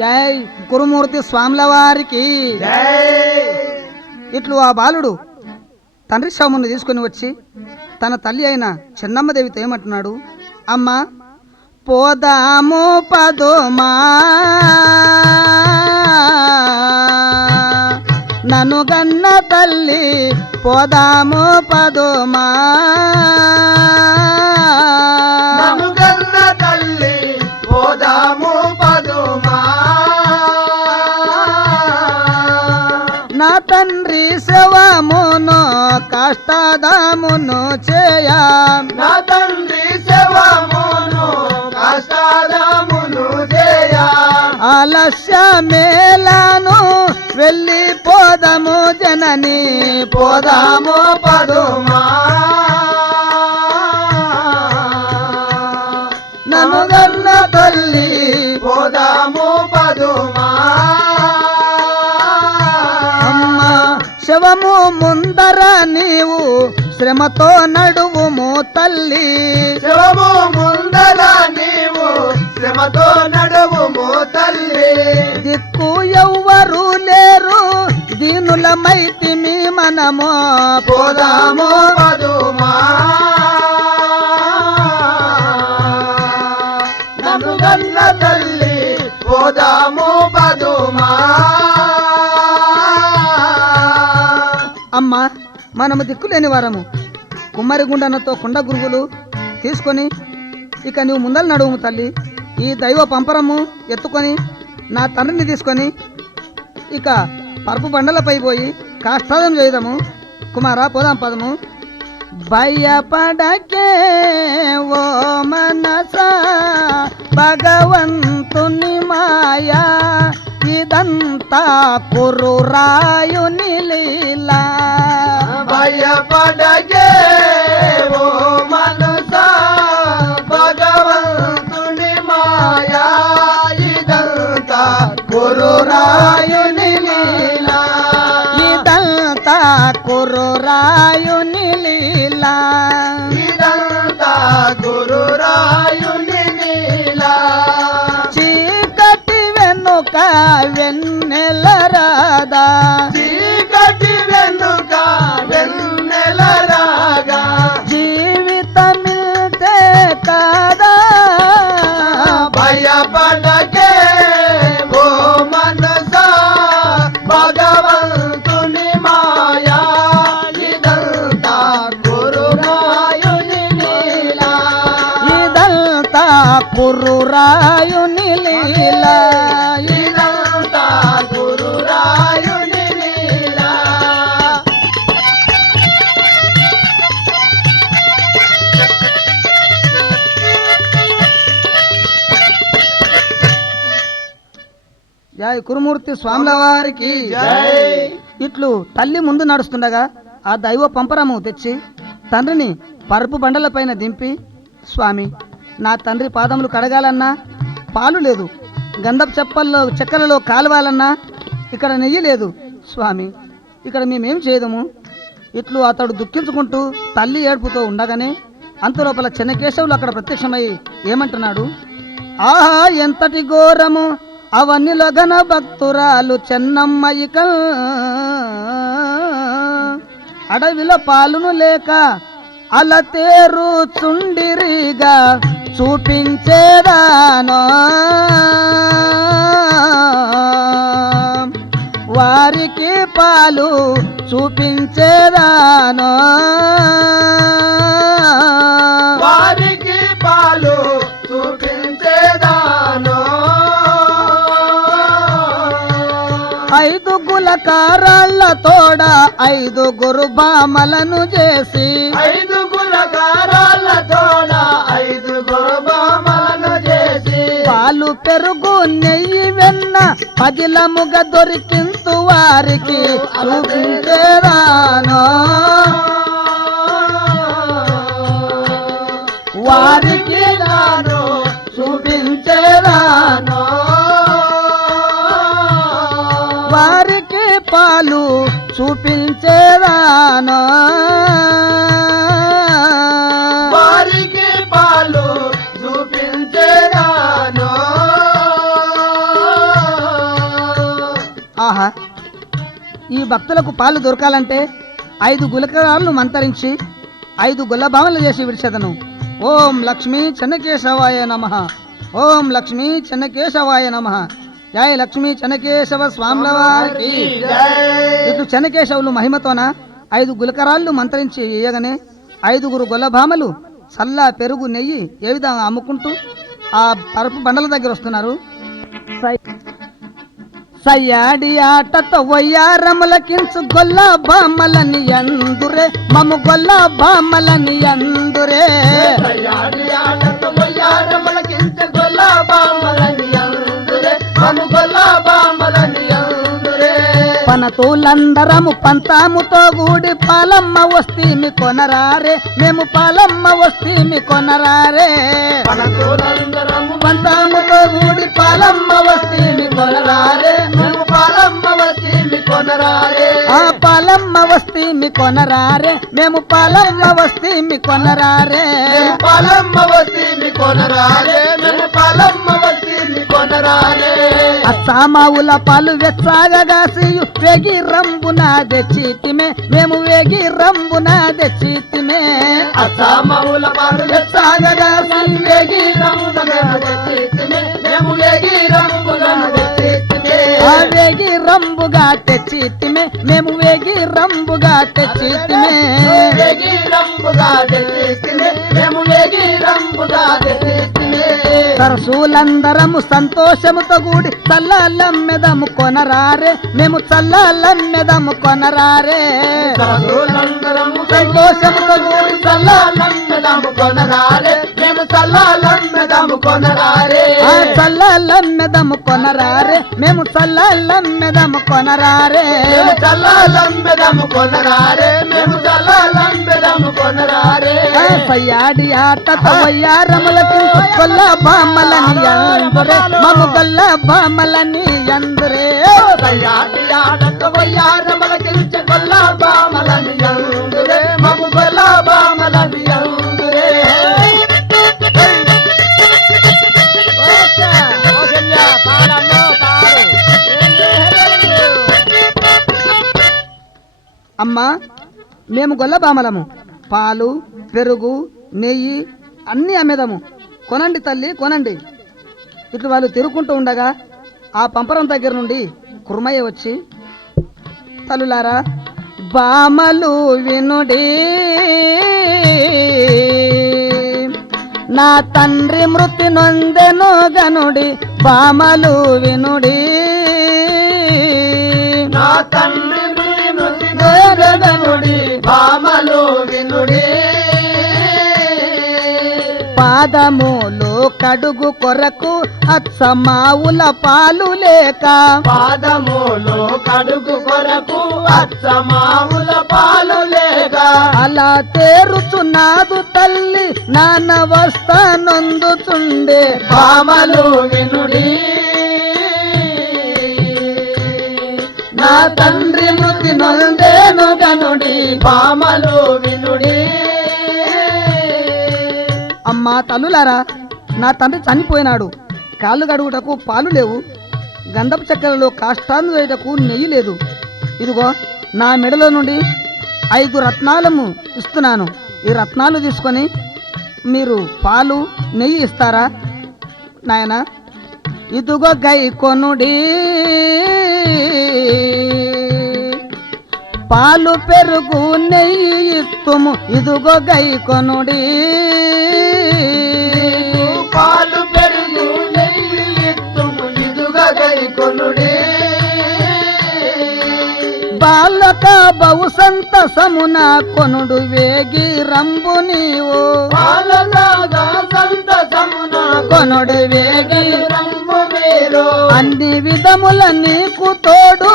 జై గురుమూర్తి స్వాముల వారికి ఇట్లు ఆ బాలుడు తండ్రి శవమును తీసుకుని వచ్చి తన తల్లి అయిన చెన్నమ్మ దేవితో ఏమంటున్నాడు, అమ్మ పోదాము పదుమా నన్ను గన్న తల్లి పోదాము పదుమా నన్ను గన్న తల్లి పోదాము పదుమా నా తండ్రి శవమును కష్టదమును చేయ నా తండ్రి శవమును కష్టదమును చేయ ఆలస్య మేళను వెళ్ళి పోదము జనని పోదాము పదుమా నన్ను గన్న తల్లి పోదాము పదుమా అమ్మ శవము ముందర నీవు శ్రమతో నడువుము తల్లి శవము ముందర నీవు శ్రమతో నడువుము తల్లి దిక్కు ఎవ్వరు లేరు దీనులమైతిమి మనము పోదాము పదుమా నన్ను గన్న తల్లి పోదాము పదుమా అమ్మ మనము దిక్కులేని వారము కుమ్మరిగుండనతో కుండ గురుగులు తీసుకొని ఇక నువ్వు ముందల నడువుము తల్లి. ఈ దైవ పంపరము ఎత్తుకొని నా తండ్రిని తీసుకొని ఇక పరుపు బండలపై పోయి కాష్టాదం చేయదము. కుమారా పోదాం పదము. భయపడకే ఓ మనస భగవంతుని మాయా ఇదంతా కురురాయుని లీలా. భయపడకే ఓ మనసా భగవంతుని మాయా ఇదంతా గురురాయుని లీలా. ఇదంతా కురురాయుని లీలా. ఇదంతా గురురాయుని లీలా. చీకటి వెనుక వెన్నెల రాదా చీకటి వెనుక వెన్నెల రాగా జీవితమితే కాదా. భయపడకే ఓ మనసా భగవంతుని మాయా ఇదంతా గురురాయుని లీలా. ఇదంతా కురురాయుని లీలా. ఇదంతా గురురాయుని లీలా. జై కురుమూర్తి స్వాముల వారికి జై. ఇట్లు తల్లి ముందు నడుస్తుండగా ఆ దైవ పంపరము తెచ్చి తండ్రిని పరుపు బండలపైన దింపి, స్వామి నా తండ్రి పాదములు కడగాలన్నా పాలు లేదు, గంధపు చెక్కలలో కాలవాలన్నా ఇక్కడ నెయ్యి లేదు స్వామి, ఇక్కడ మేమేం చేయదము. ఇట్లు అతడు దుఃఖించుకుంటూ తల్లి ఏడుపుతో ఉండగానే అంతలోపల చెన్నకేశవులు అక్కడ ప్రత్యక్షమై ఏమంటున్నాడు, ఆహా ఎంతటి ఘోరము అవన్నీ లగన భక్తురాలు చెన్నమ్మ ఇక అడవిలో పాలును లేక అలా తేరు చుండిరిగా చూపించేదానో వారికి పాలు చూపించేదానో వారికి పాలు చూపించేదాను. ఐదు గులకారాళ్ళ తోడ ఐదుగురు బామలను చేసి ఐదుగుల గారాల తోడ ఐదుగురు బామలను చేసి పాలు పెరుగు నెయ్యి వెన్న పగిలముగా దొరికింతు వారికి చూపించేదాను వారికి నాను చూపించేదాను వారికి పాలు చూపించేదాను వారికి పాలు చూపించేదాను. ఆహా, ఈ భక్తులకు పాలు దొరకాలంటే 5 గులకరాలను మంతరించి 5 గుల్లభావనలు చేసి విడిచెదను. ఓం లక్ష్మీ చెన్నకేశవాయ నమః. ఓం లక్ష్మీ చెన్నకేశవాయ నమః. జయ లక్ష్మీ చెన్నకేశవ స్వాముల వారికి ఇటు చెన్నకేశవులు మహిమతోన 5 గులకరాళ్ళు మంత్రించి వేయగానే 5గురు గొల్లభామలు చల్ల పెరుగు నెయ్యి ఏ విధంగా అమ్ముకుంటూ ఆ పరుపు బండల దగ్గర వస్తున్నారు. సయ్యాడి ఆటతో వయ్యారములకించు గొల్ల బామలని అందురే మము గొల్ల బామలని అందురే సయ్యాడి ఆటతో వయ్యారములకించు గొల్ల బామలని అందురే మము గొల్ల బామలని అందురే పనతోలందరము పంతాముతో గూడి పాలమ్మ వస్తీమి కొనరారే మేము పాలమ్మ వస్తీమి కొనరారే పనతోలందరము పంతాముతో గూడి పాలమ్మ వస్తీమి కొనరారే మేము పాలమ్మ వస్తీమి కొనరారే ఆ పాలమ్మ వస్తీమి కొనరారే మేము పాలమ్మ వస్తీమి కొనరారే మేము పాలమ్మ వస్తీమి కొనరారే మేము పాలమ్మ వస్తీమి కొనరారే అచ్చామావుల పాలు వెచ్చాగగాసియు వేగి రంబున తెచ్చితిమే మేము వేగి రంబున తెచ్చితిమే అసామవుల పాలు వెచ్చాగగాసి వేగి రంగులను తెచ్చితిమే మేము వేగి రంగులను తెచ్చితిమే ఆ వేగి రంబుగా తెచ్చితిమే మేము వేగి రంబుగా తెచ్చితిమే వేగి రంగుగా తెచ్చితిమే మేము వేగి రంగుగా తెచ్చితిమే సరసులందరము సంతోషముతో కూడి చల్లలమ్మెదము కొనరారే మేము చల్లలమ్మెదము కొనరారే సరసులందరము సంతోషముతో కూడి చల్లాలమ్మెదము కొనరారే మేము చల్లాలమ్మెదము కొనరారే ఆ చల్లలమ్మెదము కొనరారే మేము చల్లలమ్మెదము కొనరారే మేము చల్లాలమ్మెదము కొనరారే మేము చల్లాలమ్మెదము కొనరారే ఆ సయ్యాడి ఆటతో వయ్యారములకి కొల్ల బామలని అందరే మము కొల్ల బామలని అందరే సయ్యాటి ఆటతో వయ్యారములకించే గొల్ల బామలని అందురే మము గొల్ల బామలని అందురే అమ్మా మేము గొల్లబామలము పాలు పెరుగు నెయ్యి అన్నీ అమ్మేదము కొనండి తల్లి కొనండి. ఇట్లు వాళ్ళు తిరుగుకుంటూ ఉండగా ఆ పంపరం దగ్గర నుండి కుర్మయ్య వచ్చి తల్లులారా బామలు వినుడి నా తండ్రి మృతి నొందెను గనుడి బామలు వినుడి నా తండ్రి మృతి నొందెనుడి బామలు వినుడి పాదములు కడుగు కొరకు అచ్చమావుల పాలు లేక పాదములో కడుగు కొరకు అచ్చమావుల పాలు లేక అలా తేరుచున్నాదు తల్లి నాన్న వస్తానొందుచుండే బామలు వినుడి నా తండ్రి మృతి నొందేను గనుడి బామలు వినుడి అమ్మా తల్లులారా నా తండ్రి చనిపోయినాడు, కాళ్ళు గడుగుటకు పాలు లేవు, గంధపు చక్కెరలో కాష్టాన్ని వేయటకు నెయ్యి లేదు. ఇదిగో నా మెడలో నుండి 5 రత్నాలను ఇస్తున్నాను. ఈ రత్నాలు తీసుకొని మీరు పాలు నెయ్యి ఇస్తారా నాయనా? ఇదిగో గై కొనుడి పాలు పెరుగు నెయ్యి ఇత్తుము ఇదిగో గై కొనుడి పాలు పెరుగు నెయ్యి ఇత్తుము ఇదుగా గై కొనుడి బాలక బహు సంతసమున కొనుడు వేగి రంబు నీవు పాలలాగా సంతసమున కొనుడు వేగి రంగు మీరు అన్ని విధముల నీకు తోడు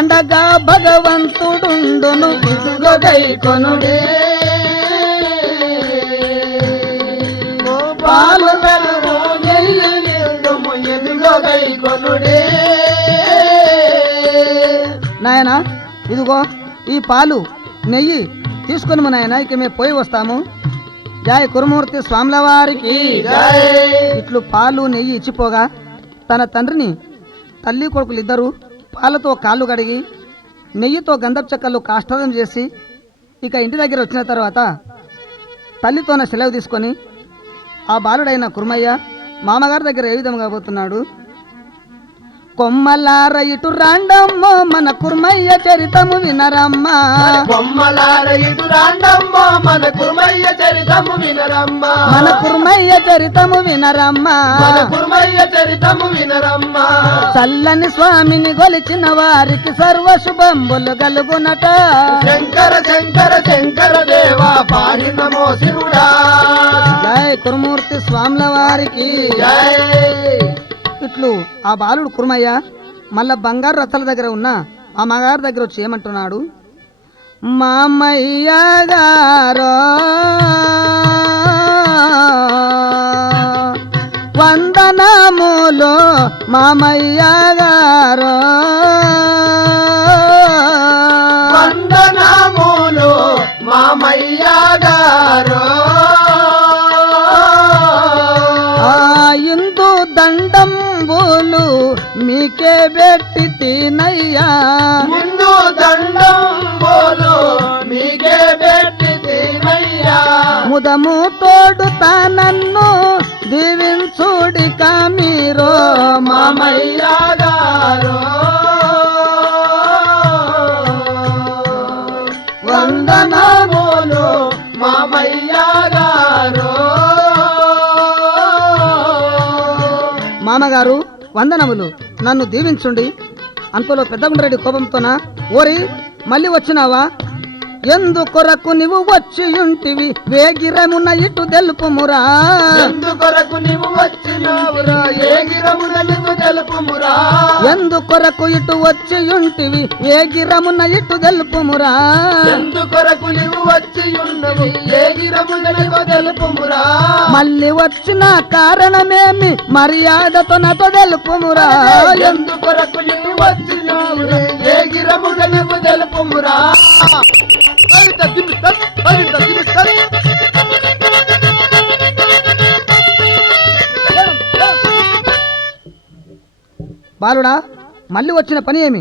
అండగా భగవంతుడుండును ఇదుగా గై కొనుడి పాలు పెరుగు నెయ్యి ఇత్తుము ఇదుగా గై కొనుడి నాయనా ఇదిగో ఈ పాలు నెయ్యి తీసుకొని మా నాయన ఇక మేము పోయి వస్తాము. జయ కురుమూర్తి స్వాముల వారికి జై. ఇట్లు పాలు నెయ్యి ఇచ్చిపోగా తన తండ్రిని తల్లి కొడుకులు ఇద్దరు పాలతో కాళ్ళు కడిగి నెయ్యితో గంధపు చెక్కలు కాష్టదం చేసి ఇక ఇంటి దగ్గర వచ్చిన తర్వాత తల్లితోన సెలవు తీసుకొని ఆ బాలుడైన కుర్మయ్య మామగారి దగ్గర ఏ విధంగా పోతున్నాడు. కొమ్మలార ఇటు రాండమ్మ మన కుర్మయ్య చరితము వినరమ్మా. కొమ్మలార ఇటు రాండమ్మ మన కుర్మయ్య చరితము వినరమ్మా. మన కుర్మయ్య చరితము వినరమ్మా. మన కుర్మయ్య చరితము వినరమ్మా. చల్లని స్వామిని గొలిచిన వారికి సర్వ శుభంబులు గలుగునట. శంకర శంకర శంకర దేవా పాడి నమో శివుడా. జై కురుమూర్తి స్వాముల వారికి జై. ఇట్లు ఆ బాలుడు కుర్మయ్య మళ్ళా బంగారు రథాల దగ్గర ఉన్న ఆ మగారి దగ్గర వచ్చి ఏమంటున్నాడు. మామయ్య గారో వందనములు మామయ్య గారో వందనములు మామయ్య గారో. ఇందు దండంబులు మీకే పెట్టి తినయ్యా. ముందు దండంబులు మీకే పెట్టి తినయ్యా. ముదము తోడుతా నన్ను దీవించుడిక మీరు మామయ్య గారో. వందనములు మామయ్య గారో. మామగారు వందనములు, నన్ను దీవించుండి. అంతలో పెద్దగుండ్రెడ్డి కోపంతోన ఓరి మళ్ళీ వచ్చినావా? ఎందుకొరకు నీవు వచ్చి ఉంటివి వేగిరమున ఇటు తెలుపుమురా. ఎందుకొరకు నీవు వచ్చినావురా ఏగిరమున నీవు తెలుపుమురా. ఎందుకొరకు ఇటు వచ్చి ఉంటివి వేగిరమున ఇటు తెలుపుమురా. ఎందుకొరకు నీవు వచ్చి ఉన్నవి ఏగిరమున నీవు తెలుపుమురా. మళ్ళీ వచ్చిన కారణమేమి మర్యాదతో నాతో తెలుపుమురా. ఎందుకొరకు నీవు వచ్చినావురా ఏగిరమున నీవు తెలుపుమురా. బాలుడా మళ్ళీ వచ్చిన పని ఏమి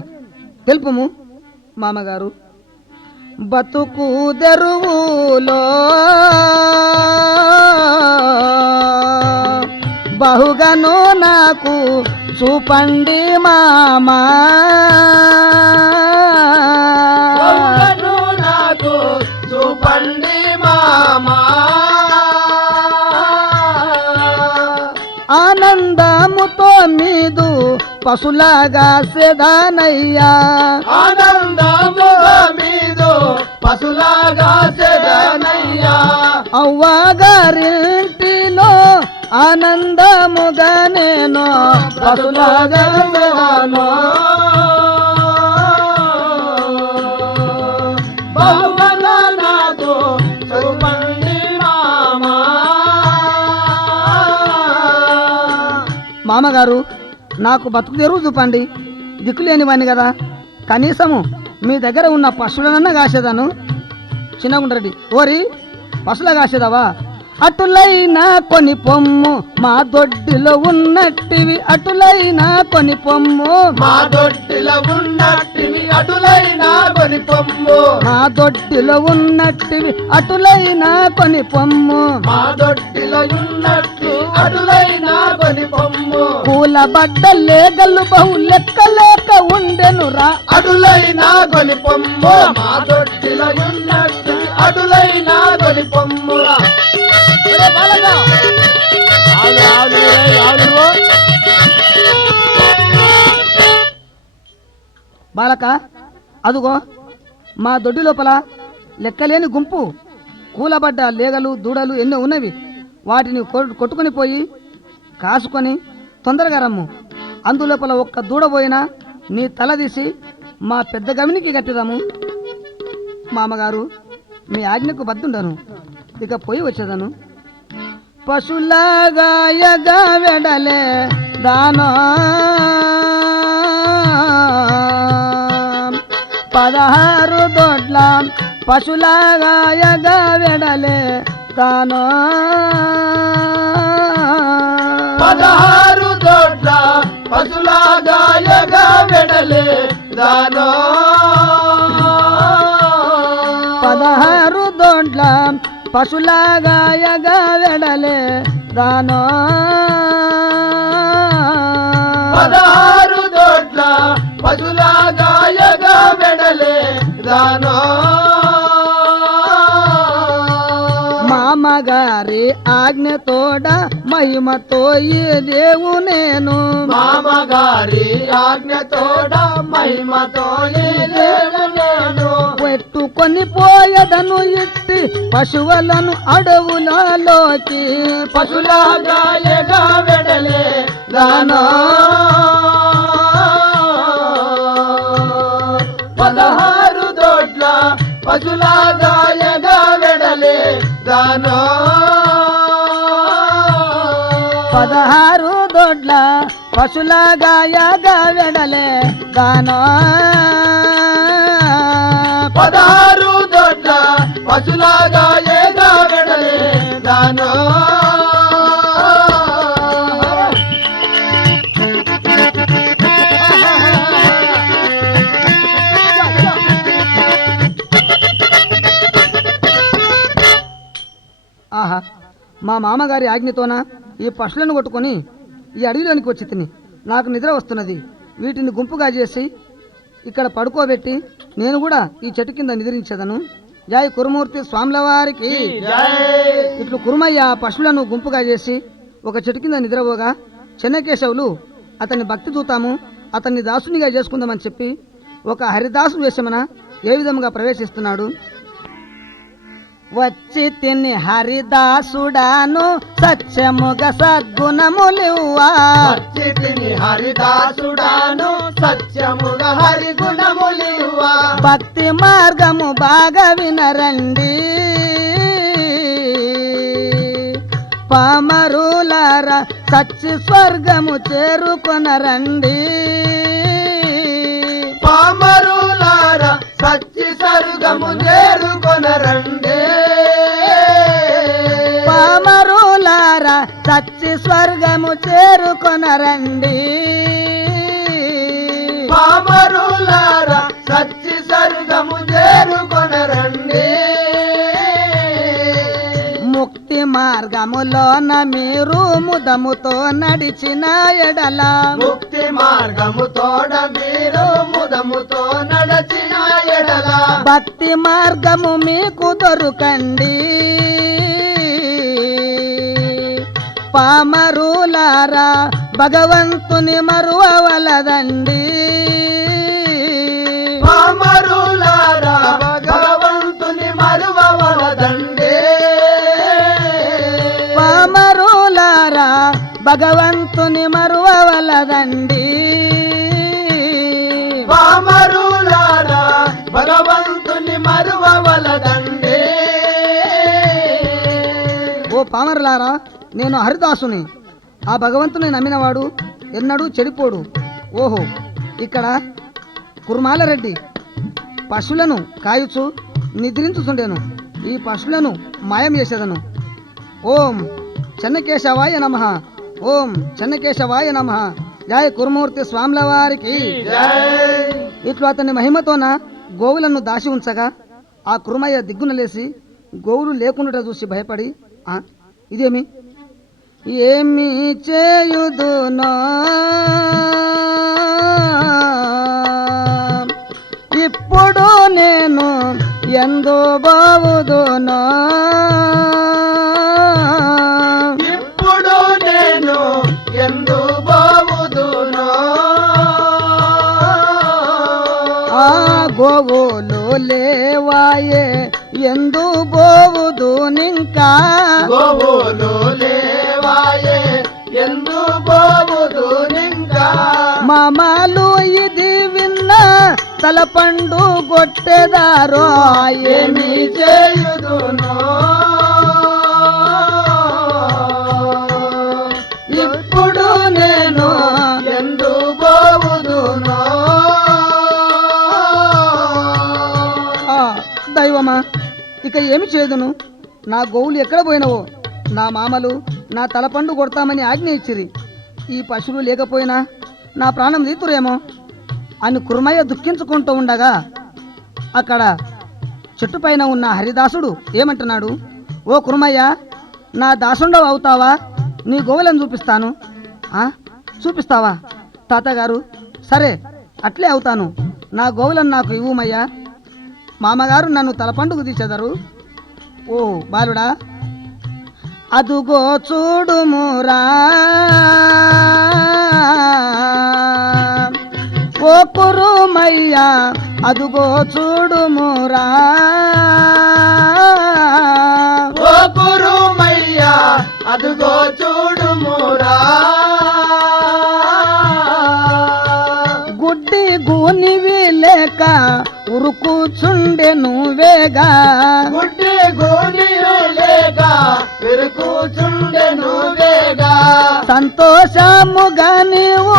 తెలుపుము. మామగారు బతుకు తెరువులో బహుగాను నాకు చూపండి మామా. నాకు చూపండి మామా. ఆనందముతో మీదు పశులాగా సెదానయ్యా. ఆనందముగా మీదు పశులాగా సెదానయ్యా. అవ్వగారింటిలో ఆనందముగా నేను పశులాగా సెదాను. నాకు చూపండి మామా. మామగారు నాకు బతుకు తెరువు చూపండి. దిక్కులేని వాణ్ణి కదా, కనీసము మీ దగ్గర ఉన్న పశువులనన్నా కాసేదాను. చిన్నగుండ్రెడ్డి ఓరి పశువుల కాసేదావా? అటులైనా కొని పొమ్ము మా దొడ్డిలో ఉన్నట్టివి. అటులైనా కొని పొమ్ము మా దొడ్డిలో ఉన్నట్టివి. అటులైనా కొని పొమ్ము మా దొడ్డిలో ఉన్నట్టివి. అటులైనా కొని పొమ్ము మా దొడ్డిలో ఉన్నట్టు అటులైనా కొని పొమ్ము. పూల బడ్డలే గల్లు బహు లెక్కలేక ఉండెనురా. అటులైనా కొని పొమ్ము మా దొడ్డిలో ఉన్నట్టు అటులైనా కొని పొమ్మురా. బాలక అదుగో మా దొడ్డి లోపల లెక్కలేని గుంపు కూలబడ్డ లేగలు దూడలు ఎన్నో ఉన్నవి. వాటిని కొట్టుకొని పోయి కాసుకొని తొందరగా రమ్ము. అందులోపల ఒక్క దూడ పోయినా నీ తల తీసి మా పెద్ద గవినికి కట్టిదాము. మామగారు మీ ఆజ్ఞకు బద్దుండను, ఇక పోయి వచ్చేదను. పశులాగా ఎగా వెడలే దానో 16 దొడ్ల పశులాగా ఎగా వెడలే దానో 16 దొడ్ల పశులాగా ఎగా వెడలే దానో 16 దొడ్ల పశులాగా ఎగవెడలే దానో 16 దొడ్ల పశులాగా ఎగా వెడలే దానో మామగారి ఆజ్ఞతోడ మహిమతో ఈ దేవు నేను మామగారి ఆజ్ఞతోడ మహిమతో ఈ దేవు నేను పెట్టుకొని పోయదను ఇట్టి పశువులను అడవులలోకి పశులాగా ఎగా వెడలే దానో 16 దొడ్ల పశులాగా ఎగా వెడలే దానో 16 దొడ్ల పశులాగా ఎగవెడలే దానో 16 దొడ్ల పశులాగా ఎగా వెడలే దానో ఆహా మా మామగారి ఆజ్ఞతోన ఈ పశువులను కొట్టుకొని ఈ అడవిలోనికి వచ్చి తిని నాకు నిద్ర వస్తున్నది. వీటిని గుంపుగా చేసి ఇక్కడ పడుకోబెట్టి నేను కూడా ఈ చెట్టు కింద నిద్రించదను. జై కురుమూర్తి స్వాముల వారికి ఇట్లు కురుమయ్య పశువులను గుంపుగా చేసి ఒక చెట్టు కింద నిద్రపోగా చెన్నకేశవులు అతన్ని భక్తి చూతాము, అతన్ని దాసునిగా చేసుకుందామని చెప్పి ఒక హరిదాసు వేషమన ఏ విధముగా ప్రవేశిస్తున్నాడు. వచ్చి తిని హరిదాసుడాను సత్యముగ సద్గుణములివ్వా చితిని హరిదాసుడాను సత్యముగ హరిగుణములివ్వా భక్తి మార్గము బాగా వినరండి పామరులారా సచ్చి స్వర్గము చేరుకొనరండి పామరులారా సచ్చి స్వర్గము చేరుకొనరండి పామరులారా సచ్చి స్వర్గము చేరుకొనరండి పామరులారా సచ్చి స్వర్గము చేరుకొనరండి ముక్తి మార్గములోన మీరు ముదముతో నడిచిన ఎడల ముక్తి మార్గము తోడ మీరు ముదముతో నడచిన ఎడల భక్తి మార్గము మీకు దొరకండి పామరులారా భగవంతుని మరువవలదండి పామరులారా భగవంతుని మరువవలదండి పామరులారా భగవంతుని మరువవలదండి పామరులారా భగవంతుని మరువవలదండి ఓ పామరులారా నేను హరిదాసుని, ఆ భగవంతుని నమ్మినవాడు ఎన్నడూ చెడిపోడు. ఓహో ఇక్కడ కుర్మాలరెడ్డి పశువులను కాయుచు నిద్రించుచుండెను. ఈ పశువులను మాయం చేసేదను. ఓం చెన్నకేశవాయ నమః, ఓం చెన్నకేశవాయ నమః. జయ కురుమూర్తి స్వాముల వారికి. ఇట్లు అతని మహిమతోన గోవులను దాచి ఉంచగా ఆ కురుమయ్య దిగ్గున లేసి గోవులు లేకుండా చూసి భయపడి ఇదేమి ఏమి చేయుదునో ఇప్పుడు నేను ఎందు బావుదునో ఇప్పుడు నేను ఎందు బావుదునో ఆ గోవులు లేవాయే ఎందు బోవుదునింకా గోవులు లేవాయే ఎందు బావుదునింకా మామాలు ఇది విన్న తలపండు కొట్టెదారో ఏమి చేయుదునో ఇప్పుడు నేను ఎందు బావుదునో దైవమా ఇక ఏమి చేదును? నా గోవులు ఎక్కడ పోయినవో? నా మామలు నా తలపండు కొడతామని ఆజ్ఞ ఇచ్చిరి. ఈ పశువులు లేకపోయినా నా ప్రాణం తీతురేమో అని కుర్మయ్య దుఃఖించుకుంటూ ఉండగా అక్కడ చెట్టుపైన ఉన్న హరిదాసుడు ఏమంటున్నాడు, ఓ కుర్మయ్య, నా దాసుండవు అవుతావా? నీ గోవులను చూపిస్తాను. చూపిస్తావా తాతగారు? సరే, అట్లే అవుతాను. నా గోవులను నాకు ఇవ్వుమయ్యా. మామగారు నన్ను తలపండుకు తీసేదరు. ఓ బాలుడా, అదుగో చూడుమురా ఓ కురుమయ్యా, అదుగో చూడుమురా ఓ కురుమయ్యా, అదుగో చూడుమురా గుడ్డి గూనివి లేక ఉరుకుచుండె నువ్వేగా, గుడ్డి గోనియు లేక విరుకుచుండె నువ్వేగా, సంతోషముగా నీవు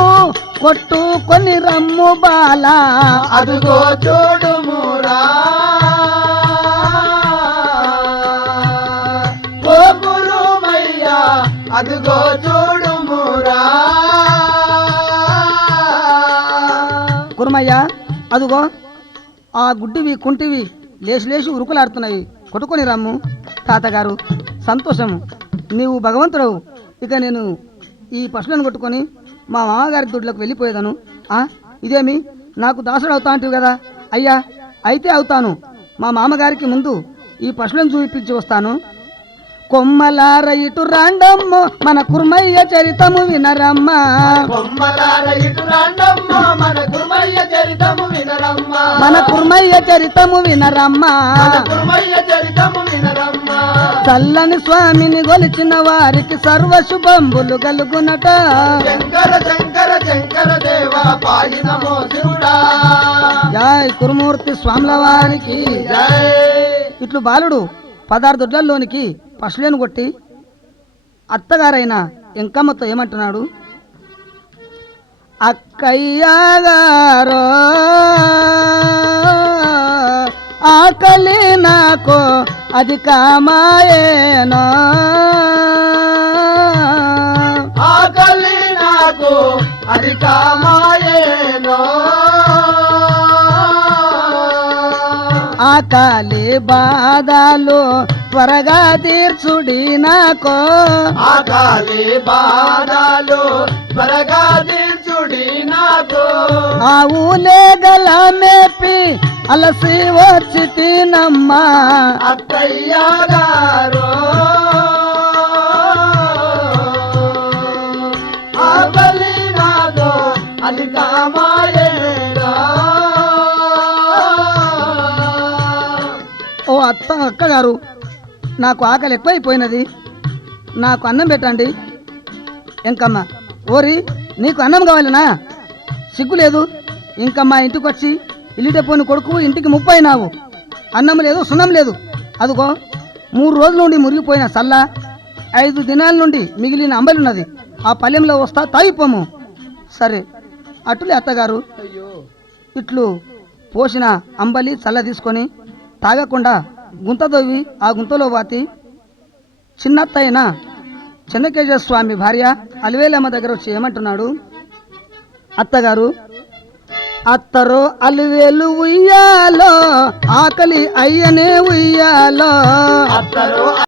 కొట్టుకొని రమ్ము బాలా, అదుగో చూడుమురా ఓ కురుమయ్యా, అదుగో చూడుమురా కుర్మయ్య, అదుగో ఆ గుడ్డివి కుంటివి లేచి లేచి ఉరుకులాడుతున్నాయి, కొట్టుకొని రమ్ము. తాతగారు, సంతోషము, నీవు భగవంతుడవు. ఇక నేను ఈ పశువులను కొట్టుకొని మా మామగారి దొడ్లకు వెళ్ళిపోయేదాను. ఇదేమి నాకు దాసుడు అవుతా అంటివి కదా? అయ్యా, అయితే అవుతాను. మా మామగారికి ముందు ఈ పశువులను చూపించి వస్తాను. కొమ్మలార ఇటు రాండమ్మ, మన కుర్మయ్య చరితము వినరమ్మా. కొమ్మలార ఇటు రాండమ్మ, మన కుర్మయ్య చరితము వినరమ్మా. మన కుర్మయ్య చరితము వినరమ్మా. మన కుర్మయ్య చరితము వినరమ్మా. చల్లని స్వామిని గొలిచిన వారికి సర్వ శుభంబులు కలుగునట. శంకర శంకర శంకర దేవా, పాయి నమో శివుడా. జై కురుమూర్తి స్వాముల వారికి జై. ఇట్లు బాలుడు 16 దొడ్లలోనికి పశువులను కొట్టి అత్తగారైన ఎంకమ్మతో ఏమంటున్నాడు, అక్కయ్యగారో ఆకలి నాకు అది కామాయేనో, ఆకలి నాకు అది కామాయేనో, ఆకలి బాధలు త్వరగా తీర్చుడి నాకు, ఆకలి బాధలు త్వరగా తీర్చుడి నాకు, ఆవులే గల మేపి అలసి వచ్చి తినమ్మా, అత్తయ్య గారు ఆకలి నాదో అది కామాయేనో. ఓ అక్కగారు, నాకు ఆకలి ఎక్కువైపోయినది, నాకు అన్నం పెట్టండి. ఇంకమ్మ, ఓరి నీకు అన్నం కావాలనా? సిగ్గు లేదు. ఇంకా మా ఇంటికి వచ్చి ఇల్లుటపోని కొడుకు ఇంటికి ముప్పైనావు, అన్నం లేదు, సున్నం లేదు. అదిగో 3 రోజుల నుండి మురిగిపోయిన సల్ల, 5 దినాల నుండి మిగిలిన అంబలున్నది. ఆ పల్లెంలో వస్తా తాగిపోము. సరే, అటులే అత్తగారు. ఇట్లు పోసిన అంబలి చల్ల తీసుకొని తాగకుండా గుంత దొవ్వి ఆ గుంతలో వాతి చిన్నత్తైన చెన్నకేశ్వర స్వామి భార్య అలివేలమ్మ దగ్గర వచ్చి ఏమంటున్నాడు, అత్తగారు, అత్తరో అలివేలు ఉయ్యాలో ఆకలి అయ్యనే ఉయ్యాలో, అత్తరు